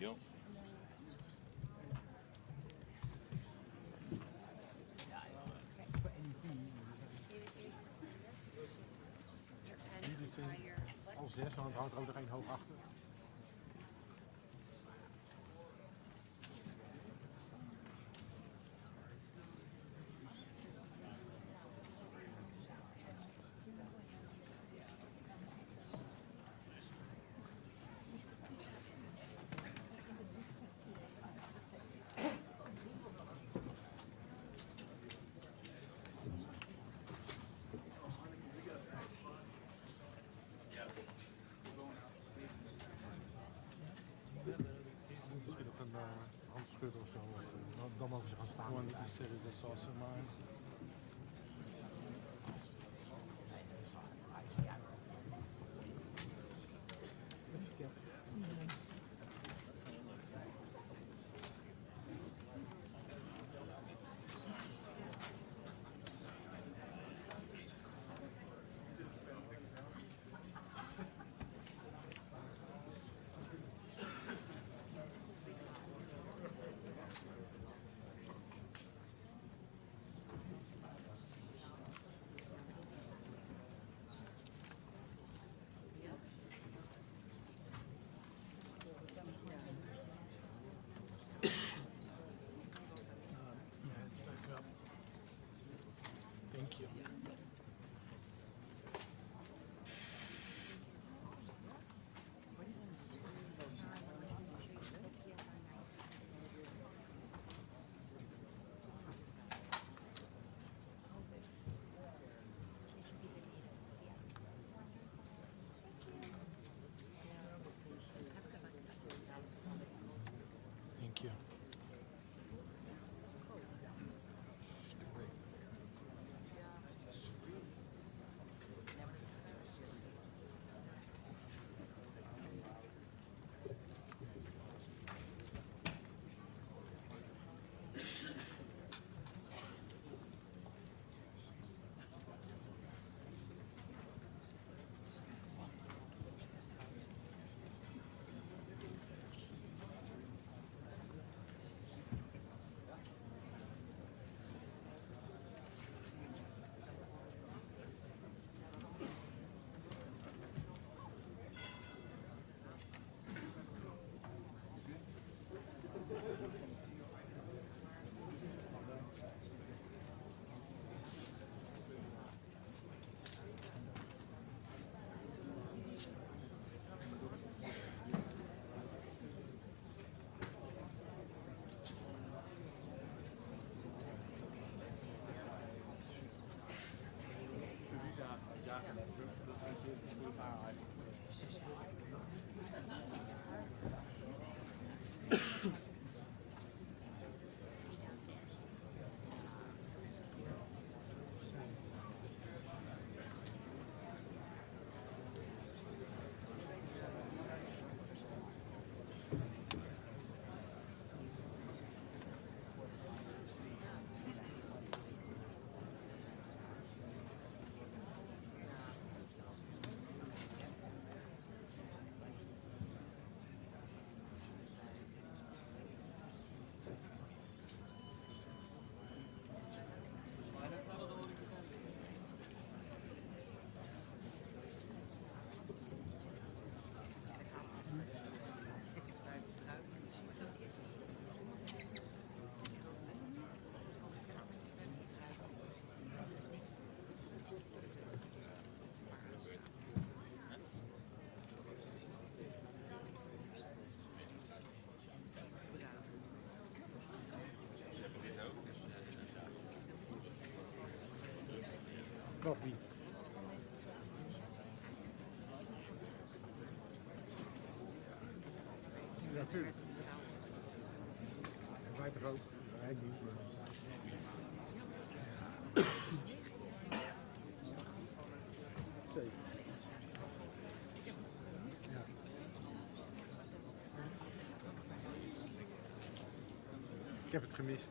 you. Al 6, dan houdt er ook nog één hoog achter. Misschien nog een handschudden of zo. Dan mogen ze gaan staan. One that you said is this also mine? Thank you. Thank you. Koffie. Natuurlijk. Wij toch ook? Wij niet. Zeker. Ja. Ik heb het gemist.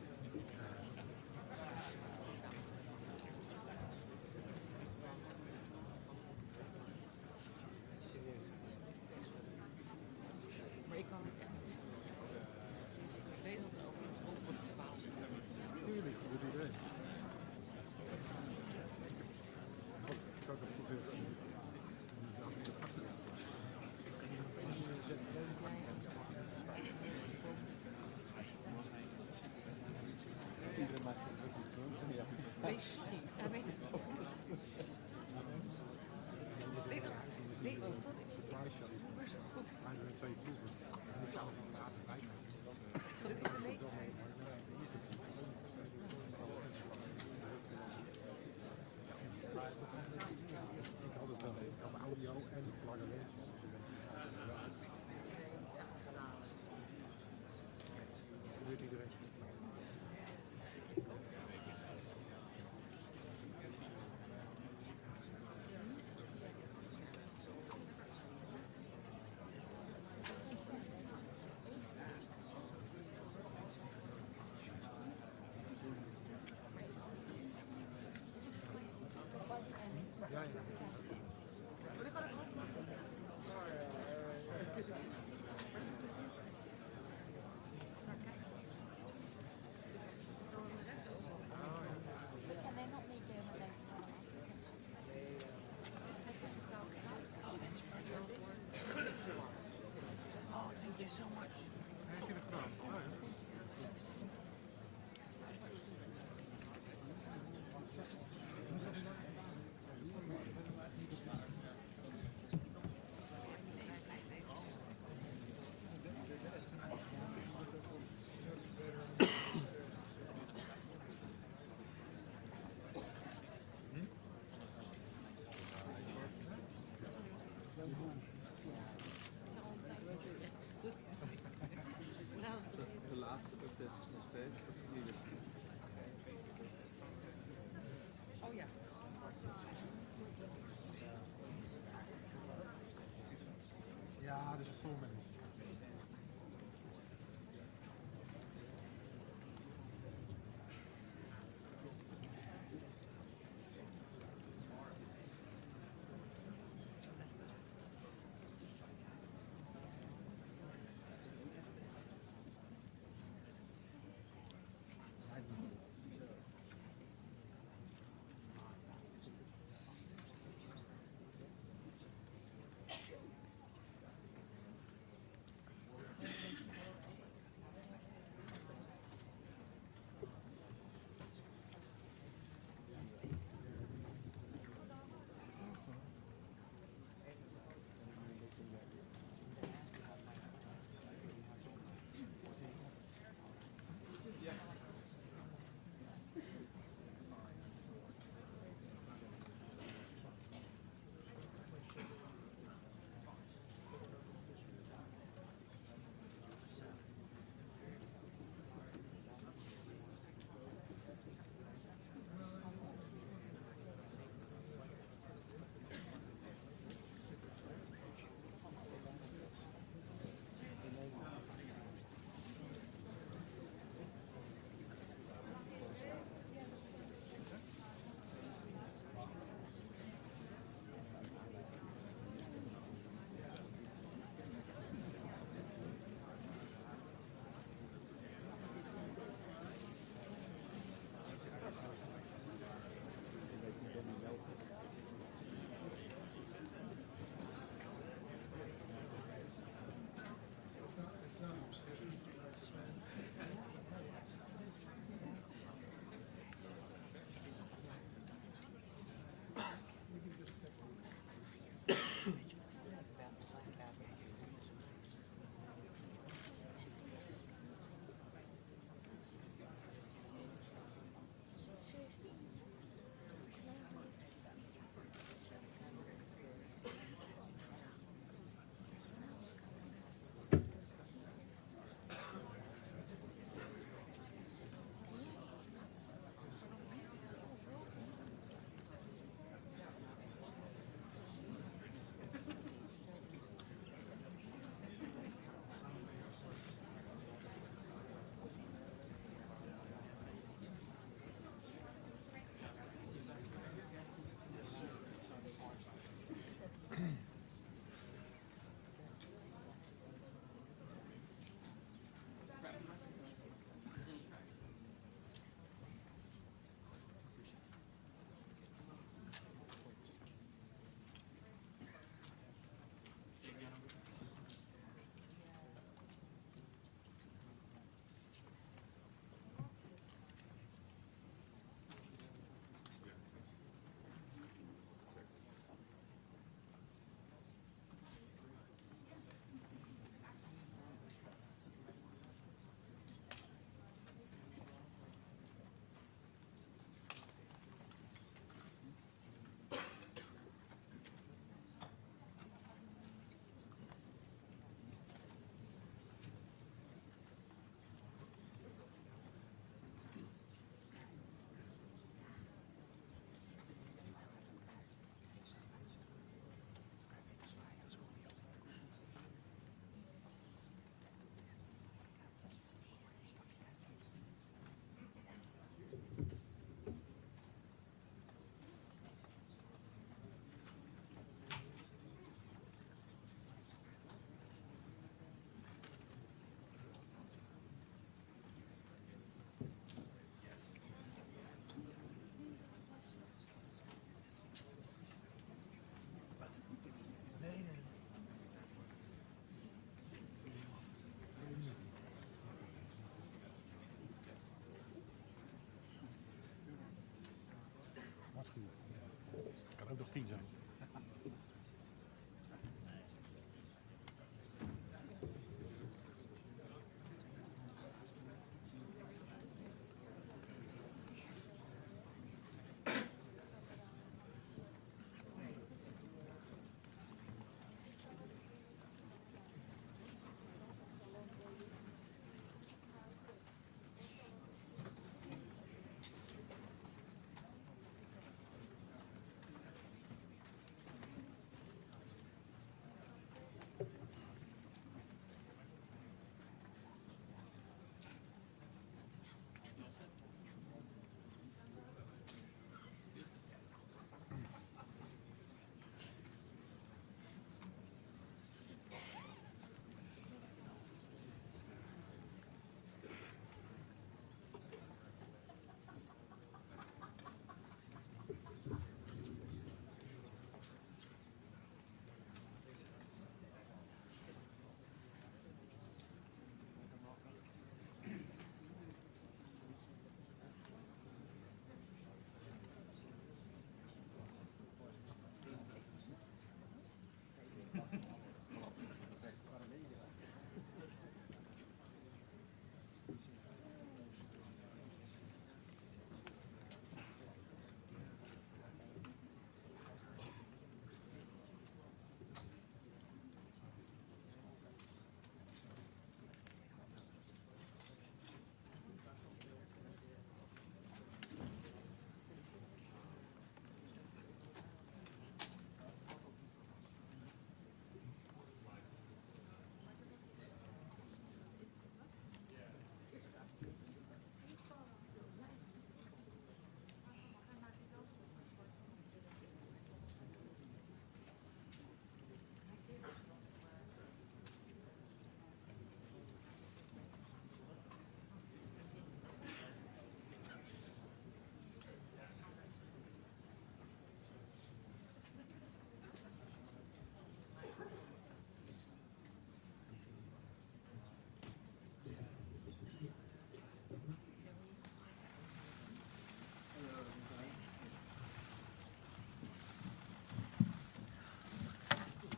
so many.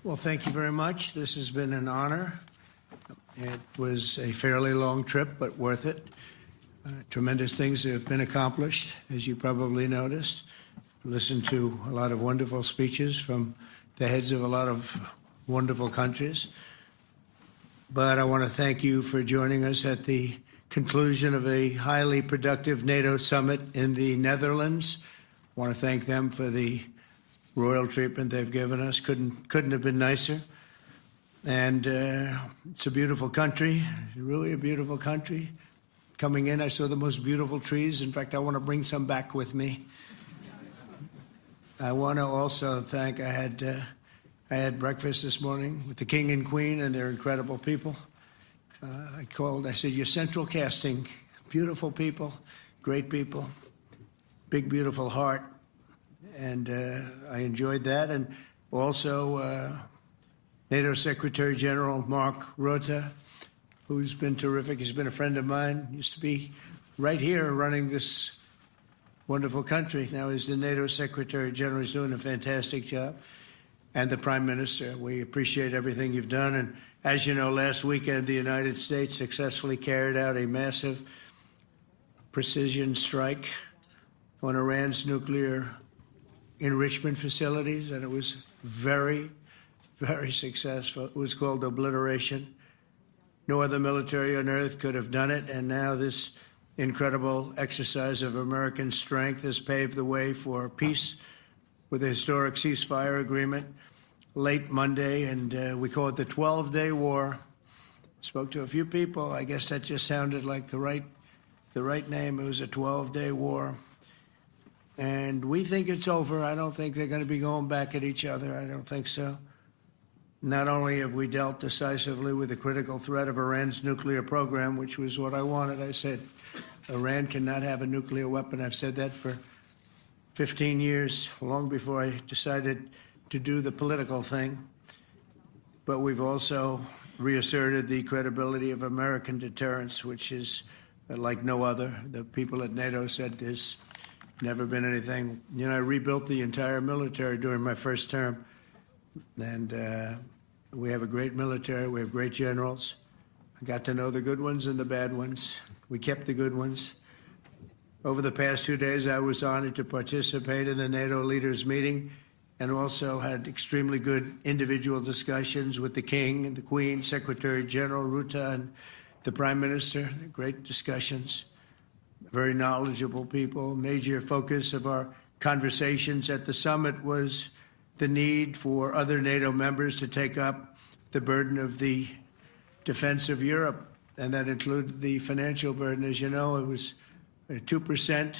Well, thank you very much. This has been an honor. It was a fairly long trip, but worth it. Tremendous things have been accomplished, as you probably noticed. Listened to a lot of wonderful speeches from the heads of a lot of wonderful countries. But I want to thank you for joining us at the conclusion of a highly productive NATO summit in the Netherlands. I want to thank them for the royal treatment they've given us. Couldn't have been nicer. And it's a beautiful country, really a beautiful country. Coming in, I saw the most beautiful trees. In fact, I want to bring some back with me. I want to also thank, I had breakfast this morning with the King and Queen, and they're incredible people. I said, you're central casting, beautiful people, great people, big, beautiful heart. And I enjoyed that. And also NATO Secretary General Mark Rutte, who's been terrific. He's been a friend of mine, used to be right here running this wonderful country. Now he's the NATO Secretary General. He's doing a fantastic job. And the Prime Minister, we appreciate everything you've done. And as you know, last weekend, the United States successfully carried out a massive precision strike on Iran's nuclear enrichment facilities, and it was very, very successful. It was called obliteration. No other military on earth could have done it, and now this incredible exercise of American strength has paved the way for peace with a historic ceasefire agreement late Monday, and we call it the 12-day war. Spoke to a few people. I guess that just sounded like the right name. It was a 12-day war. And we think it's over. I don't think they're going to be going back at each other. I don't think so. Not only have we dealt decisively with the critical threat of Iran's nuclear program, which was what I wanted. I said, Iran cannot have a nuclear weapon. I've said that for 15 years, long before I decided to do the political thing. But we've also reasserted the credibility of American deterrence, which is like no other. The people at NATO said there's never been anything. You know, I rebuilt the entire military during my first term. And we have a great military. We have great generals. I got to know the good ones and the bad ones. We kept the good ones. Over the past 2 days, I was honored to participate in the NATO leaders meeting and also had extremely good individual discussions with the King and the Queen, Secretary General Rutte, and the Prime Minister. Great discussions. Very knowledgeable people. Major focus of our conversations at the summit was the need for other NATO members to take up the burden of the defense of Europe, and that included the financial burden. As you know, it was 2%,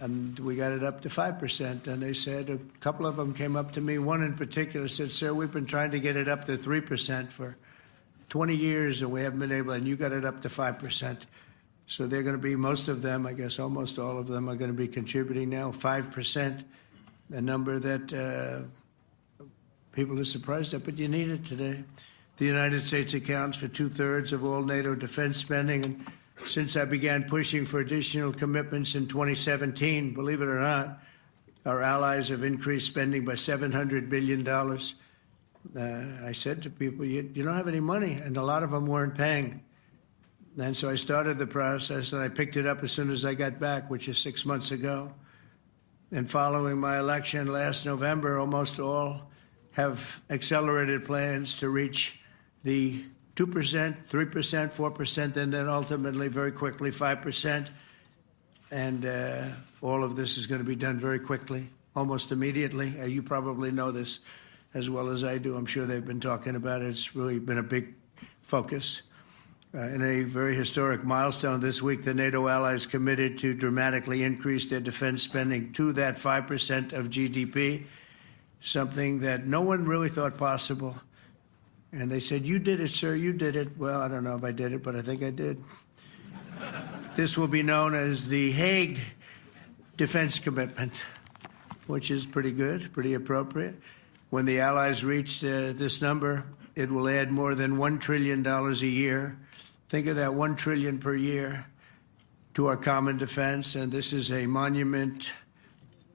and we got it up to 5%. And they said, a couple of them came up to me. One in particular said, sir, we've been trying to get it up to 3% for 20 years, and we haven't been able, and you got it up to 5%. So they're going to be, most of them, I guess almost all of them, are going to be contributing now 5%, a number that people are surprised at, but you need it today. The United States accounts for 2/3 of all NATO defense spending, and since I began pushing for additional commitments in 2017, believe it or not, our allies have increased spending by $700 billion. I said to people, you don't have any money, and a lot of them weren't paying. And so I started the process, and I picked it up as soon as I got back, which is 6 months ago. And following my election last November, almost all have accelerated plans to reach the 2%, 3%, 4%, and then ultimately, very quickly, 5%. And all of this is going to be done very quickly, almost immediately. You probably know this as well as I do. I'm sure they've been talking about it. It's really been a big focus. In a very historic milestone this week, the NATO allies committed to dramatically increase their defense spending to that 5% of GDP, something that no one really thought possible. And they said, you did it, sir, you did it. Well, I don't know if I did it, but I think I did. This will be known as the Hague Defense Commitment, which is pretty good, pretty appropriate. When the allies reach this number, it will add more than $1 trillion a year. Think of that, $1 trillion per year to our common defense. And this is a monument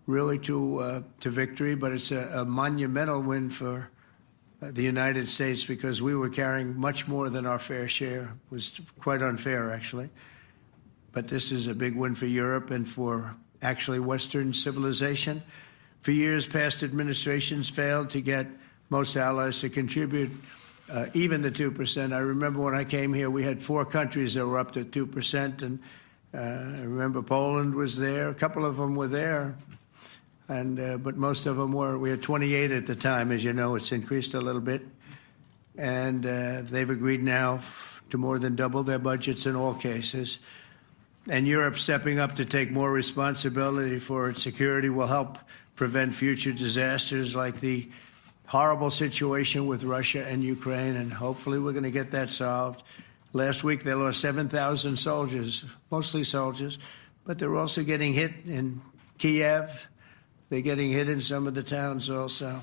really to victory, but it's a monumental win for the United States, because we were carrying much more than our fair share. It was quite unfair, actually. But this is a big win for Europe and for actually Western civilization. For years, past administrations failed to get most allies to contribute even the 2%. I remember when I came here, we had 4 countries that were up to 2%, and I remember Poland was there. A couple of them were there, and but most of them were. We had 28 at the time. As you know, it's increased a little bit, and they've agreed now to more than double their budgets in all cases. And Europe stepping up to take more responsibility for its security will help prevent future disasters like the horrible situation with Russia and Ukraine, and hopefully we're going to get that solved. Last week they lost 7,000 soldiers, mostly soldiers, but they're also getting hit in Kiev. They're getting hit in some of the towns also.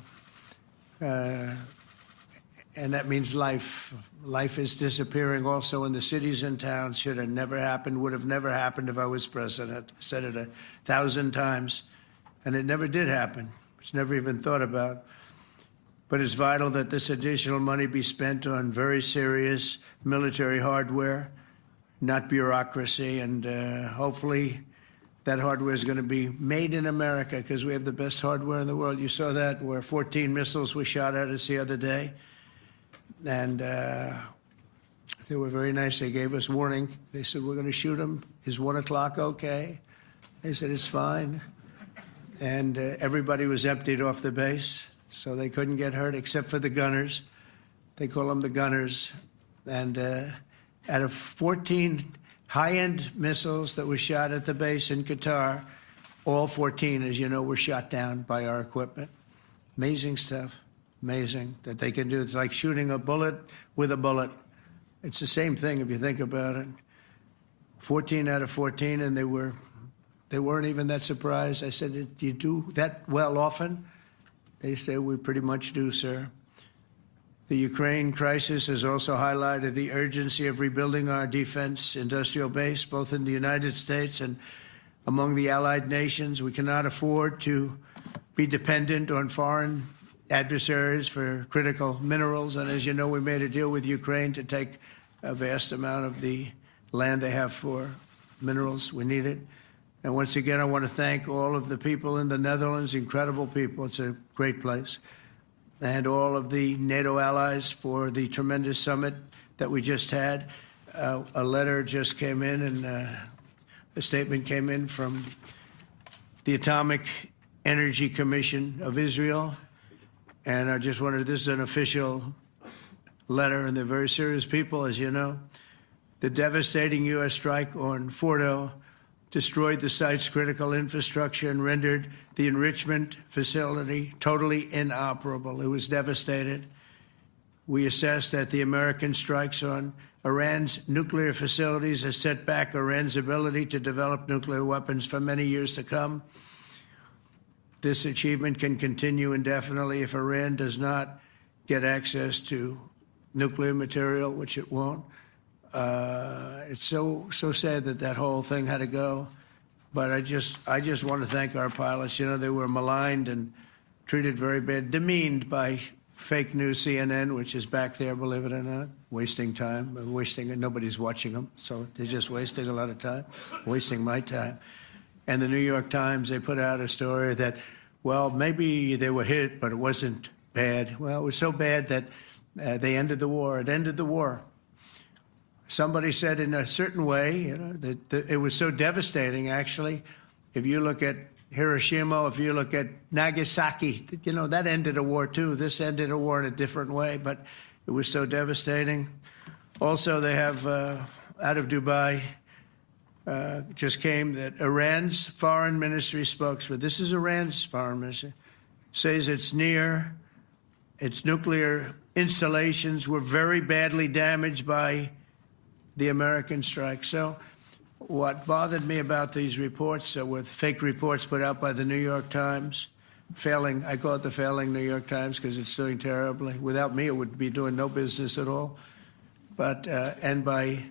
And that means life. Life is disappearing also in the cities and towns. Should have never happened, would have never happened if I was president. I said it 1,000 times, and it never did happen. It's never even thought about. But it's vital that this additional money be spent on very serious military hardware, not bureaucracy, and hopefully that hardware is going to be made in America because we have the best hardware in the world. You saw that where 14 missiles were shot at us the other day. And they were very nice. They gave us warning. They said, we're going to shoot them. Is 1 o'clock okay? They said, it's fine. And everybody was emptied off the base, so they couldn't get hurt except for the gunners. They call them the gunners. And out of 14 high-end missiles that were shot at the base in Qatar, all 14, as you know, were shot down by our equipment. Amazing stuff. Amazing that they can do. It's like shooting a bullet with a bullet. It's the same thing if you think about it. 14 out of 14, and they weren't even that surprised. I said, do you do that well often? They say, we pretty much do, sir. The Ukraine crisis has also highlighted the urgency of rebuilding our defense industrial base, both in the United States and among the allied nations. We cannot afford to be dependent on foreign adversaries for critical minerals. And as you know, we made a deal with Ukraine to take a vast amount of the land they have for minerals. We need it. And once again, I want to thank all of the people in the Netherlands, incredible people. It's a great place. And all of the NATO allies for the tremendous summit that we just had. A letter just came in, and a statement came in from the Atomic Energy Commission of Israel. And I just wanted, this is an official letter, and they're very serious people, as you know. The devastating U.S. strike on Fordo destroyed the site's critical infrastructure and rendered the enrichment facility totally inoperable. It was devastated. We assess that the American strikes on Iran's nuclear facilities has set back Iran's ability to develop nuclear weapons for many years to come. This achievement can continue indefinitely if Iran does not get access to nuclear material, which it won't. It's so sad that that whole thing had to go. But I just want to thank our pilots. You know, they were maligned and treated very bad, demeaned by fake news CNN, which is back there, believe it or not, wasting time, nobody's watching them, so they're just wasting a lot of time, wasting my time. And the New York Times, they put out a story that, well, maybe they were hit, but it wasn't bad. Well, it was so bad that they ended the war. It ended the war. Somebody said in a certain way, you know, that it was so devastating, actually. If you look at Hiroshima, if you look at Nagasaki, you know, that ended a war too. This ended a war in a different way, but it was so devastating. Also, they have, out of Dubai, just came that Iran's foreign ministry spokesman, this is Iran's foreign ministry, says its nuclear installations were very badly damaged by the American strike. So what bothered me about these reports with fake reports put out by the New York Times, failing, I call it the failing New York Times because it's doing terribly. Without me, it would be doing no business at all. But, and by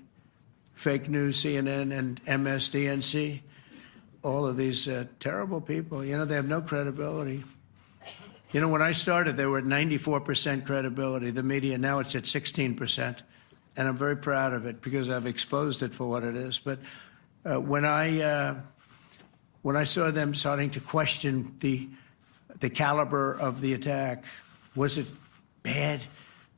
fake news, CNN and MSDNC, all of these terrible people, you know, they have no credibility. You know, when I started, they were at 94% credibility, the media. Now it's at 16%. And I'm very proud of it because I've exposed it for what it is. But when I saw them starting to question the caliber of the attack, was it bad?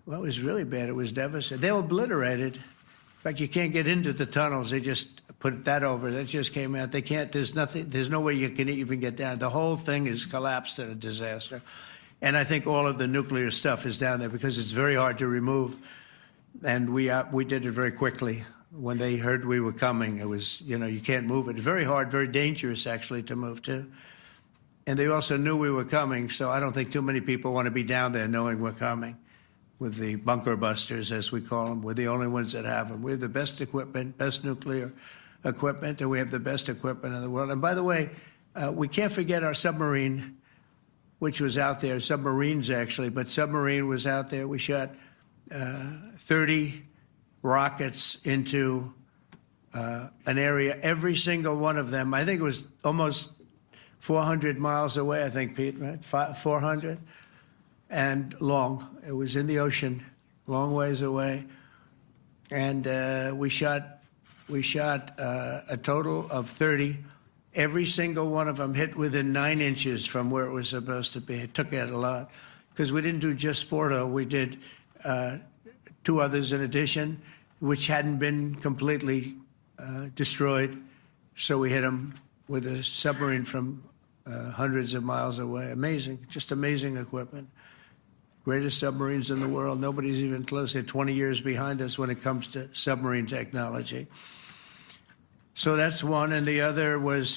Well, it was really bad. It was devastating. They were obliterated. In fact, you can't get into the tunnels. They just put that over. That just came out. They can't, there's nothing, there's no way you can even get down. The whole thing is collapsed in a disaster. And I think all of the nuclear stuff is down there because it's very hard to remove. And we did it very quickly. When they heard we were coming, it was, you know, you can't move it. Very hard, very dangerous, actually, to move to. And they also knew we were coming, so I don't think too many people want to be down there knowing we're coming. With the bunker busters, as we call them, we're the only ones that have them. We have the best equipment, best nuclear equipment, and we have the best equipment in the world. And by the way, we can't forget our submarine, which was out there, submarines actually, but submarine was out there. We shot 30 rockets into an area, every single one of them. I think it was almost 400 miles away, I think, Pete, right? 400? And long. It was in the ocean, long ways away. And we shot a total of 30. Every single one of them hit within 9 inches from where it was supposed to be. It took it a lot because we didn't do just 4, though. We did 2 others in addition, which hadn't been completely destroyed. So we hit them with a submarine from hundreds of miles away. Amazing, just amazing equipment. Greatest submarines in the world. Nobody's even close. They're 20 years behind us when it comes to submarine technology. So that's one, and the other was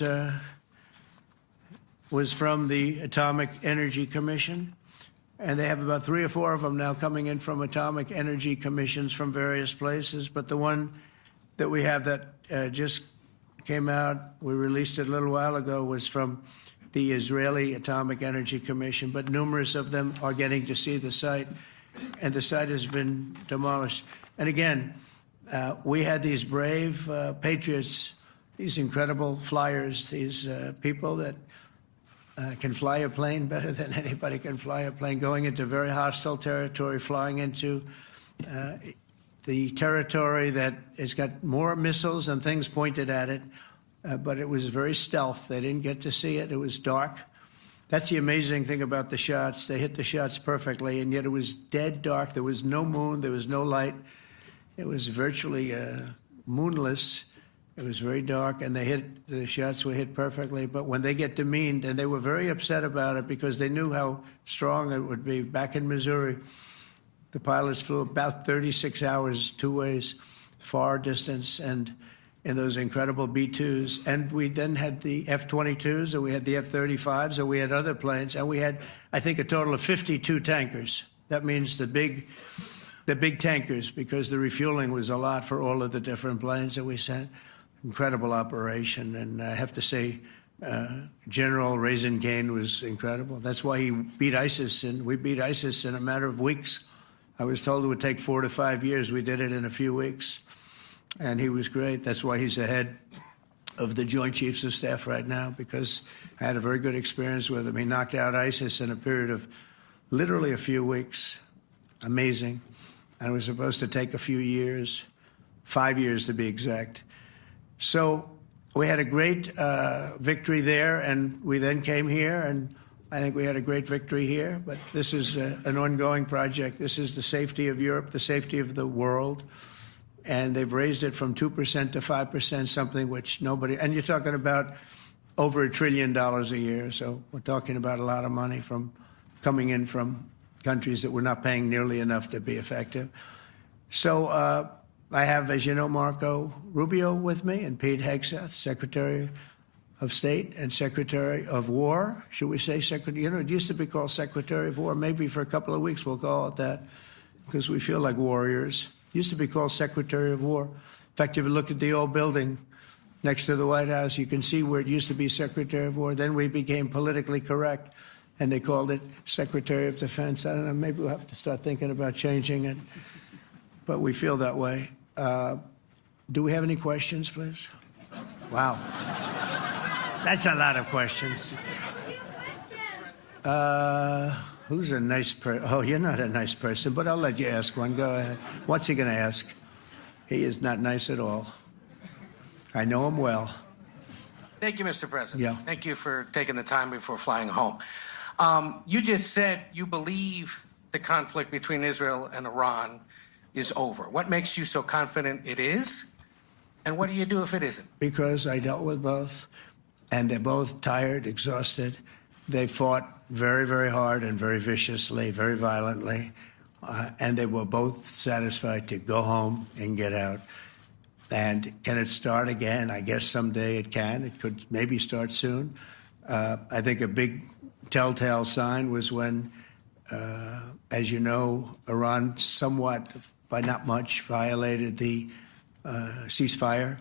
from the Atomic Energy Commission, and they have about 3 or 4 of them now coming in from Atomic Energy Commissions from various places. But the one that we have that just came out, we released it a little while ago, was from the Israeli Atomic Energy Commission, but numerous of them are getting to see the site, and the site has been demolished. And again, we had these brave patriots, these incredible flyers, these people that can fly a plane better than anybody can fly a plane, going into very hostile territory, flying into the territory that has got more missiles and things pointed at it. But it was very stealth. They didn't get to see it. It was dark. That's the amazing thing about the shots. They hit the shots perfectly, and yet it was dead dark. There was no moon. There was no light. It was virtually moonless. It was very dark, and the shots were hit perfectly. But when they get demeaned, and they were very upset about it because they knew how strong it would be. Back in Missouri, the pilots flew about 36 hours, 2 ways, far distance, and in those incredible B-2s. And we then had the F-22s, and we had the F-35s, and we had other planes, and we had, I think, a total of 52 tankers. That means the big tankers, because the refueling was a lot for all of the different planes that we sent. Incredible operation, and I have to say, General Raisin Cain was incredible. That's why he beat ISIS, and we beat ISIS in a matter of weeks. I was told it would take 4 to 5 years. We did it in a few weeks. And he was great. That's why he's the head of the Joint Chiefs of Staff right now, because I had a very good experience with him. He knocked out ISIS in a period of literally a few weeks. Amazing. And it was supposed to take a few years, 5 years to be exact. So we had a great victory there, and we then came here, and I think we had a great victory here. But this is an ongoing project. This is the safety of Europe, the safety of the world. And they've raised it from 2% to 5%, something which nobody, and you're talking about over $1 trillion a year. So we're talking about a lot of money from coming in from countries that we're not paying nearly enough to be effective. So I have, as you know, Marco Rubio with me, and Pete Hegseth, Secretary of State and Secretary of War. Should we say Secretary? You know, it used to be called Secretary of War. Maybe for a couple of weeks we'll call it that because we feel like warriors. Used to be called Secretary of War. In fact, if you look at the old building next to the White House, you can see where it used to be Secretary of War. Then we became politically correct, and they called it Secretary of Defense. I don't know, maybe we'll have to start thinking about changing it, but we feel that way. Do we have any questions, please? Wow. That's a lot of questions. Who's a nice person? Oh, you're not a nice person, but I'll let you ask one. Go ahead. What's he going to ask? He is not nice at all. I know him well. Thank you, Mr. President. Yeah. Thank you for taking the time before flying home. You just said you believe the conflict between Israel and Iran is over. What makes you so confident it is? And what do you do if it isn't? Because I dealt with both, and they're both tired, exhausted. They fought very, very hard and very viciously, very violently, and they were both satisfied to go home and get out. And can it start again? I guess someday it can. It could maybe start soon. I think a big telltale sign was when, as you know, Iran somewhat, by not much, violated the ceasefire,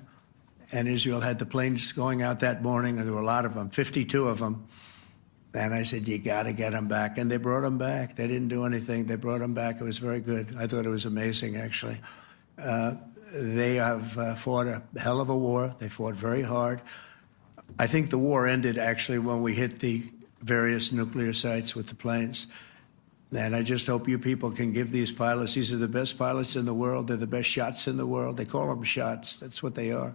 and Israel had the planes going out that morning, and there were a lot of them, 52 of them. And I said, you got to get them back. And they brought them back. They didn't do anything. They brought them back. It was very good. I thought it was amazing, actually. They have fought a hell of a war. They fought very hard. I think the war ended, actually, when we hit the various nuclear sites with the planes. And I just hope you people can give these pilots, these are the best pilots in the world. They're the best shots in the world. They call them shots. That's what they are.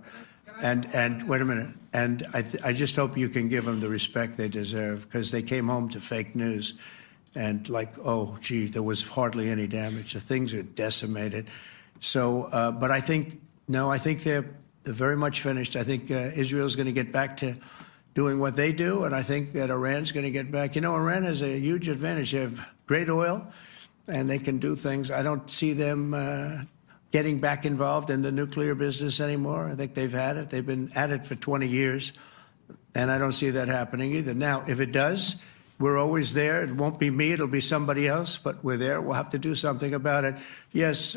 And wait a minute. And I just hope you can give them the respect they deserve, because they came home to fake news. And like, oh, gee, there was hardly any damage. The things are decimated. So, but I think, no, I think they're very much finished. I think Israel's going to get back to doing what they do. And I think that Iran's going to get back. You know, Iran has a huge advantage. They have great oil, and they can do things. I don't see them getting back involved in the nuclear business anymore. I think they've had it. They've been at it for 20 years, and I don't see that happening either. Now, if it does, we're always there. It won't be me. It'll be somebody else, but we're there. We'll have to do something about it. Yes,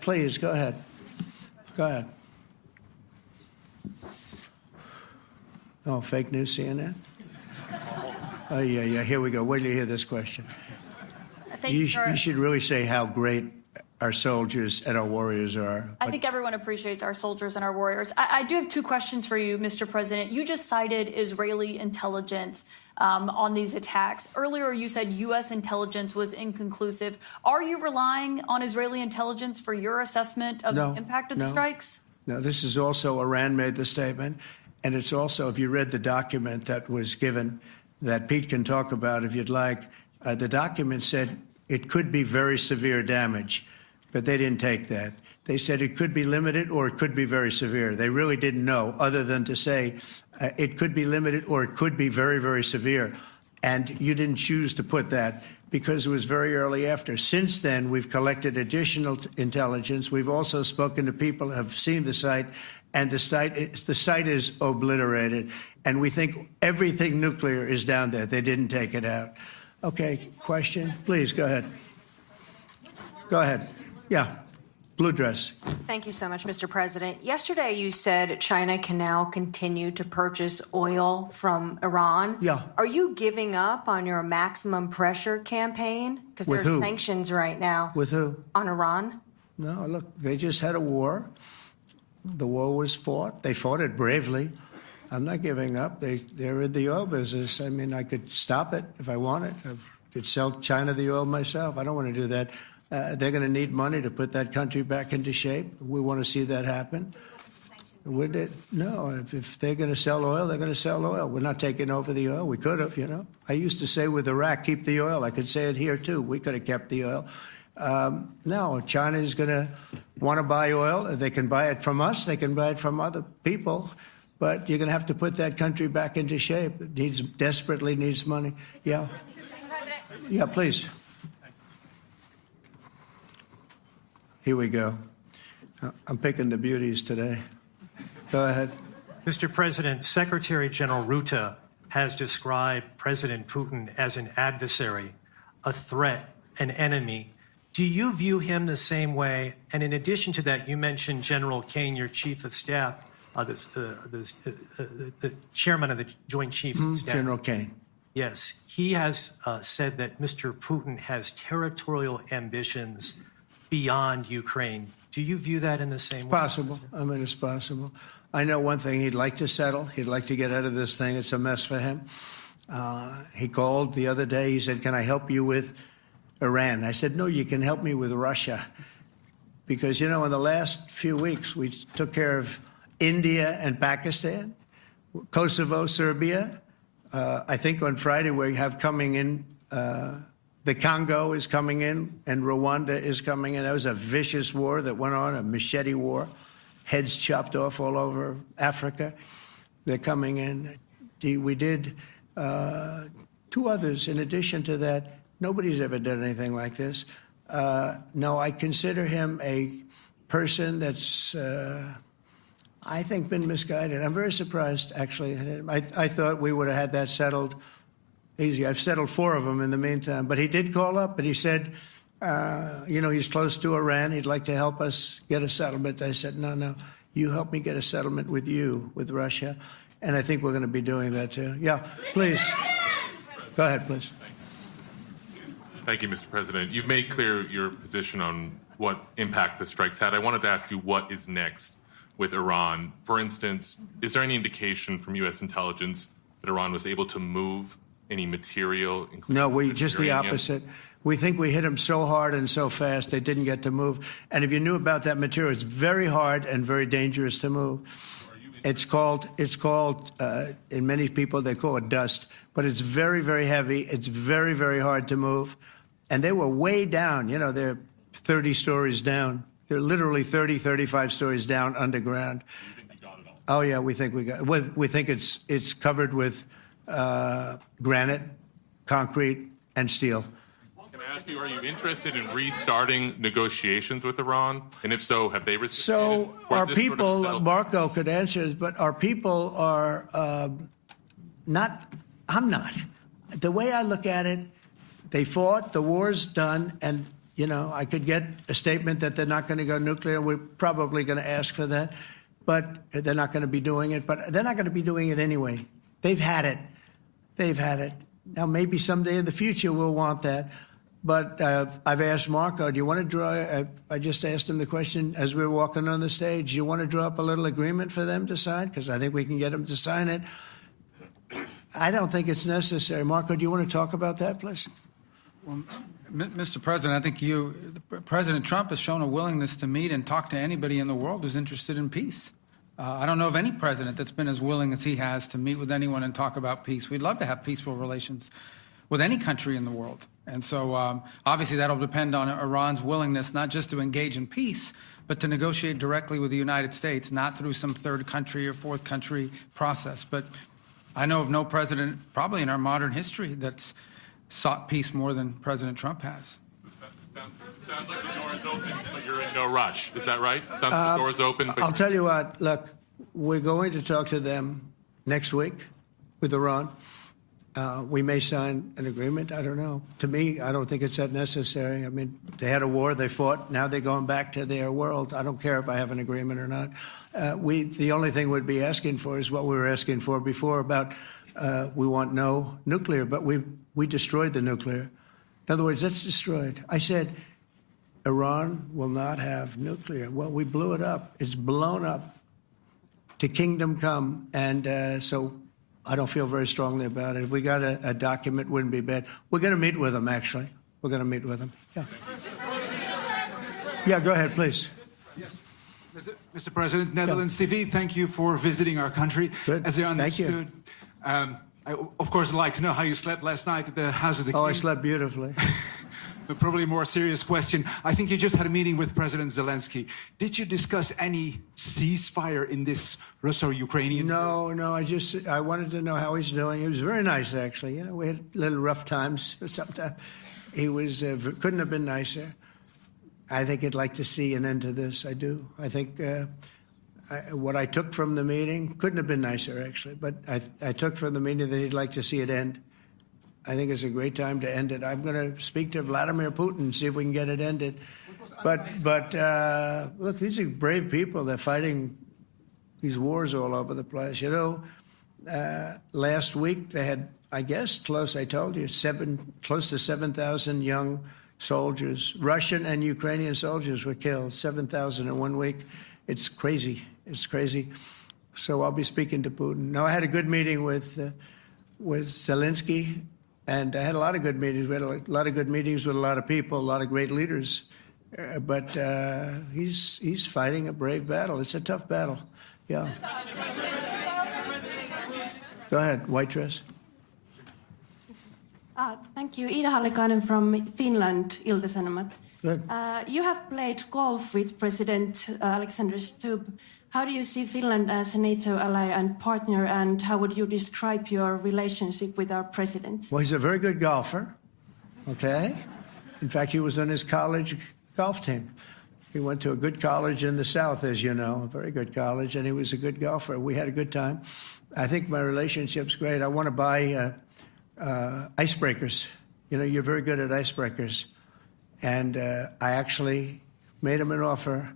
please, go ahead. Go ahead. Oh, fake news, CNN? Oh, yeah, here we go. Wait till you hear this question. You should really say how great our soldiers and our warriors are. I think everyone appreciates our soldiers and our warriors. I do have two questions for you, Mr. President. You just cited Israeli intelligence on these attacks. Earlier, you said U.S. intelligence was inconclusive. Are you relying on Israeli intelligence for your assessment of the impact of the strikes? No, this is also, Iran made the statement. And it's also, if you read the document that was given, that Pete can talk about if you'd like, the document said it could be very severe damage. But they didn't take that. They said it could be limited or it could be very severe. They really didn't know, other than to say it could be limited or it could be very, very severe. And you didn't choose to put that because it was very early after. Since then, we've collected additional intelligence. We've also spoken to people who have seen the site, and the site is obliterated. And we think everything nuclear is down there. They didn't take it out. Okay, question? Please, go ahead. Go ahead. Yeah, blue dress. Thank you so much, Mr. President. Yesterday, you said China can now continue to purchase oil from Iran. Yeah. Are you giving up on your maximum pressure campaign? Because there's sanctions right now. With who? On Iran. No, look, they just had a war. The war was fought. They fought it bravely. I'm not giving up. They're in the oil business. I mean, I could stop it if I wanted. I could sell China the oil myself. I don't want to do that. They're going to need money to put that country back into shape. We want to see that happen. Would it? No, if they're going to sell oil, they're going to sell oil. We're not taking over the oil. We could have, you know. I used to say with Iraq, keep the oil. I could say it here, too. We could have kept the oil. No, China is going to want to buy oil. They can buy it from us. They can buy it from other people. But you're going to have to put that country back into shape. It desperately needs money. Yeah. Yeah, please. Here we go. I'm picking the beauties today. Go ahead. Mr. President, Secretary General Rutte has described President Putin as an adversary, a threat, an enemy. Do you view him the same way? And in addition to that, you mentioned General Kane, your chief of staff, the chairman of the Joint Chiefs of Staff. General Kane. Yes. He has said that Mr. Putin has territorial ambitions beyond Ukraine. Do you view that in the same way? Possible. I mean, it's possible. I know one thing. He'd like to settle. He'd like to get out of this thing. It's a mess for him. He called the other day. He said, "Can I help you with Iran?" I said, "No, you can help me with Russia." Because, in the last few weeks, we took care of India and Pakistan, Kosovo, Serbia. I think on Friday we have coming in, the Congo is coming in, and Rwanda is coming in. That was a vicious war that went on, a machete war, heads chopped off all over Africa. They're coming in. We did 2 others in addition to that. Nobody's ever done anything like this. No, I consider him a person that's, I think, been misguided. I'm very surprised, actually. I thought we would have had that settled easy. I've settled 4 of them in the meantime. But he did call up, and he said, he's close to Iran. He'd like to help us get a settlement. I said, no, you help me get a settlement with Russia. And I think we're going to be doing that, too. Yeah, please. Go ahead, please. Thank you, Mr. President. You've made clear your position on what impact the strikes had. I wanted to ask you what is next with Iran. For instance, is there any indication from U.S. intelligence that Iran was able to move any material? No, just the opposite. We think we hit them so hard and so fast they didn't get to move. And if you knew about that material, it's very hard and very dangerous to move. It's called, in many people, they call it dust, but it's very, very heavy. It's very, very hard to move. And they were way down. They're 30 stories down. They're literally 30, 35 stories down underground. You think you got it all? Oh, yeah, we think we got it. We think it's covered with granite, concrete, and steel. Can I ask you, are you interested in restarting negotiations with Iran? And if so, have they received? So our people, Marco could answer this, but our people are not, I'm not. The way I look at it, they fought, the war's done, and, I could get a statement that they're not going to go nuclear. We're probably going to ask for that, but they're not going to be doing it. But they're not going to be doing it anyway. They've had it. They've had it. Now, maybe someday in the future we'll want that. But I've asked Marco, do you want to draw, I just asked him the question as we were walking on the stage, do you want to draw up a little agreement for them to sign? Because I think we can get them to sign it. I don't think it's necessary. Marco, do you want to talk about that, please? Well, Mr. President, I think President Trump has shown a willingness to meet and talk to anybody in the world who's interested in peace. I don't know of any president that's been as willing as he has to meet with anyone and talk about peace. We'd love to have peaceful relations with any country in the world. And so obviously that'll depend on Iran's willingness not just to engage in peace, but to negotiate directly with the United States, not through some third country or fourth country process. But I know of no president, probably in our modern history, that's sought peace more than President Trump has. Sounds like the door is open, but you're in no rush. Is that right? Sounds like the door is open. But I'll tell you what, look, we're going to talk to them next week with Iran. We may sign an agreement. I don't know. To me, I don't think it's that necessary. I mean, they had a war, they fought. Now they're going back to their world. I don't care if I have an agreement or not. The only thing we'd be asking for is what we were asking for before about we want no nuclear, but we destroyed the nuclear. In other words, that's destroyed. I said, Iran will not have nuclear. Well, we blew it up. It's blown up to kingdom come. And so I don't feel very strongly about it. If we got a document, it wouldn't be bad. We're going to meet with them, actually. We're going to meet with them. Yeah. Yeah, go ahead, please. Yes. Mr. President, Netherlands TV, thank you for visiting our country. Good. As I understood, Thank you. I, of course, would like to know how you slept last night at the House of the King. Oh, I slept beautifully. But probably a more serious question. I think you just had a meeting with President Zelensky. Did you discuss any ceasefire in this Russo-Ukrainian? No. I wanted to know how he's doing. He was very nice, actually. You know, we had little rough times sometimes. He was couldn't have been nicer. I think he'd like to see an end to this. I do. I think what I took from the meeting couldn't have been nicer, actually. But I took from the meeting that he'd like to see it end. I think it's a great time to end it. I'm going to speak to Vladimir Putin and see if we can get it ended. But look, these are brave people. They're fighting these wars all over the place. You know, last week they had, I guess, close to 7,000 young soldiers, Russian and Ukrainian soldiers were killed, 7,000 in 1 week. It's crazy. It's crazy. So I'll be speaking to Putin. No, I had a good meeting with with Zelensky, and I had a lot of good meetings. We had a lot of good meetings with a lot of people, a lot of great leaders. But he's fighting a brave battle. It's a tough battle. Yeah. Go ahead, white dress. Thank you. Ida Hallikainen from Finland, Ilta-Sanomat. Good. You have played golf with President Alexander Stubb. How do you see Finland as a NATO ally and partner, and how would you describe your relationship with our president? Well, he's a very good golfer, okay? In fact, he was on his college golf team. He went to a good college in the South, as you know, a very good college, and he was a good golfer. We had a good time. I think my relationship's great. I want to buy icebreakers. You know, you're very good at icebreakers. And I actually made him an offer.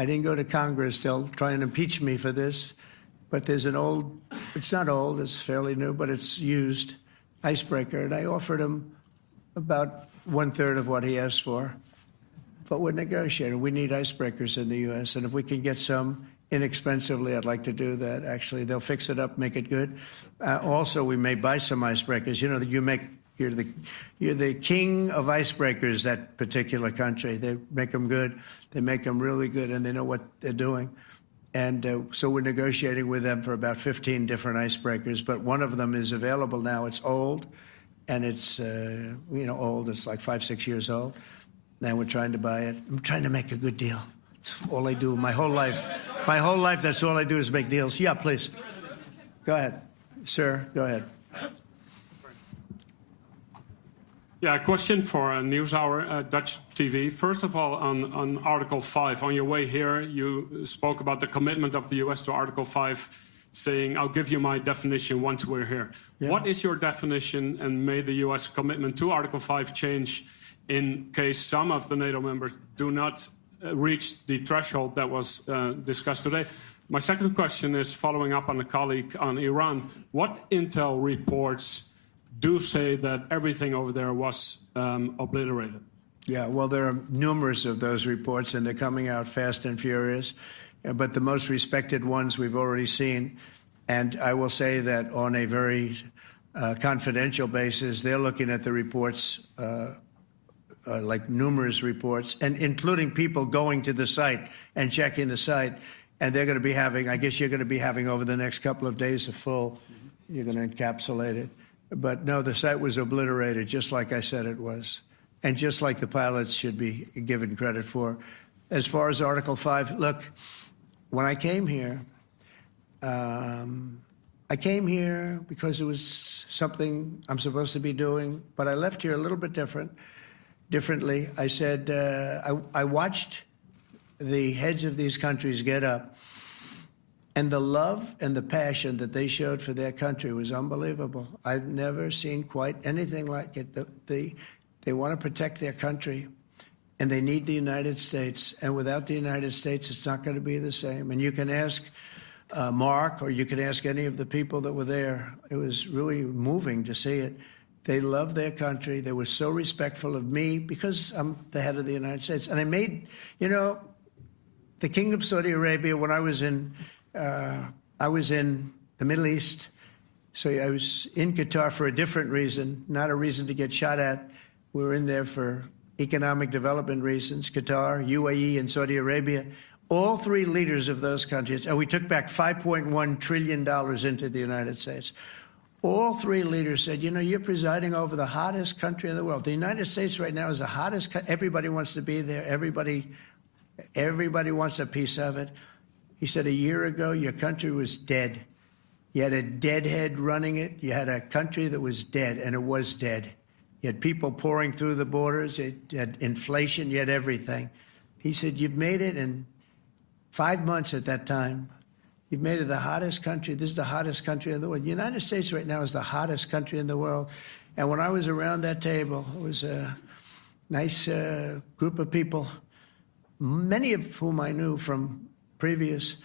I didn't go to Congress. They'll try and impeach me for this. But there's an old, it's not old, it's fairly new, but it's used icebreaker. And I offered him about 1/3 of what he asked for. But we're negotiating. We need icebreakers in the U.S. And if we can get some inexpensively, I'd like to do that. Actually, they'll fix it up, make it good. Also, we may buy some icebreakers. You know, you're the king of icebreakers, that particular country. They make them good. They make them really good, and they know what they're doing. And so we're negotiating with them for about 15 different icebreakers. But one of them is available now. It's old, and it's, old. It's like 5-6 years old. And we're trying to buy it. I'm trying to make a good deal. It's all I do my whole life. My whole life, that's all I do is make deals. Yeah, please. Go ahead. Sir, go ahead. Yeah, a question for NewsHour, Dutch TV. First of all, on Article 5, on your way here, you spoke about the commitment of the U.S. to Article 5, saying, I'll give you my definition once we're here. Yeah. What is your definition, and may the U.S. commitment to Article 5 change in case some of the NATO members do not reach the threshold that was discussed today? My second question is following up on a colleague on Iran. What intel reports do say that everything over there was obliterated? Yeah, well, there are numerous of those reports, and they're coming out fast and furious. But the most respected ones we've already seen. And I will say that on a very confidential basis, they're looking at the reports, like numerous reports, and including people going to the site and checking the site. And they're going to be having, I guess you're going to be having over the next couple of days a full, you're going to encapsulate it. But no, the site was obliterated, just like I said it was, and just like the pilots should be given credit for. As far as Article 5, look, when I came here because it was something I'm supposed to be doing, but I left here a little bit differently. I said, I watched the heads of these countries get up, and the love and the passion that they showed for their country was unbelievable. I've never seen quite anything like it. They want to protect their country, and they need the United States. And without the United States, it's not going to be the same. And you can ask Mark, or you can ask any of the people that were there. It was really moving to see it. They love their country. They were so respectful of me because I'm the head of the United States. And I made, the King of Saudi Arabia, when I was in the Middle East, so I was in Qatar for a different reason, not a reason to get shot at. We were in there for economic development reasons, Qatar, UAE, and Saudi Arabia. All three leaders of those countries, and we took back $5.1 trillion into the United States. All three leaders said, you're presiding over the hottest country in the world. The United States right now is the hottest country. Everybody wants to be there. Everybody wants a piece of it. He said, a year ago, your country was dead. You had a deadhead running it. You had a country that was dead, and it was dead. You had people pouring through the borders. You had inflation. You had everything. He said, you've made it in 5 months at that time. You've made it the hottest country. This is the hottest country in the world. The United States right now is the hottest country in the world. And when I was around that table, it was a nice group of people, many of whom I knew from previous.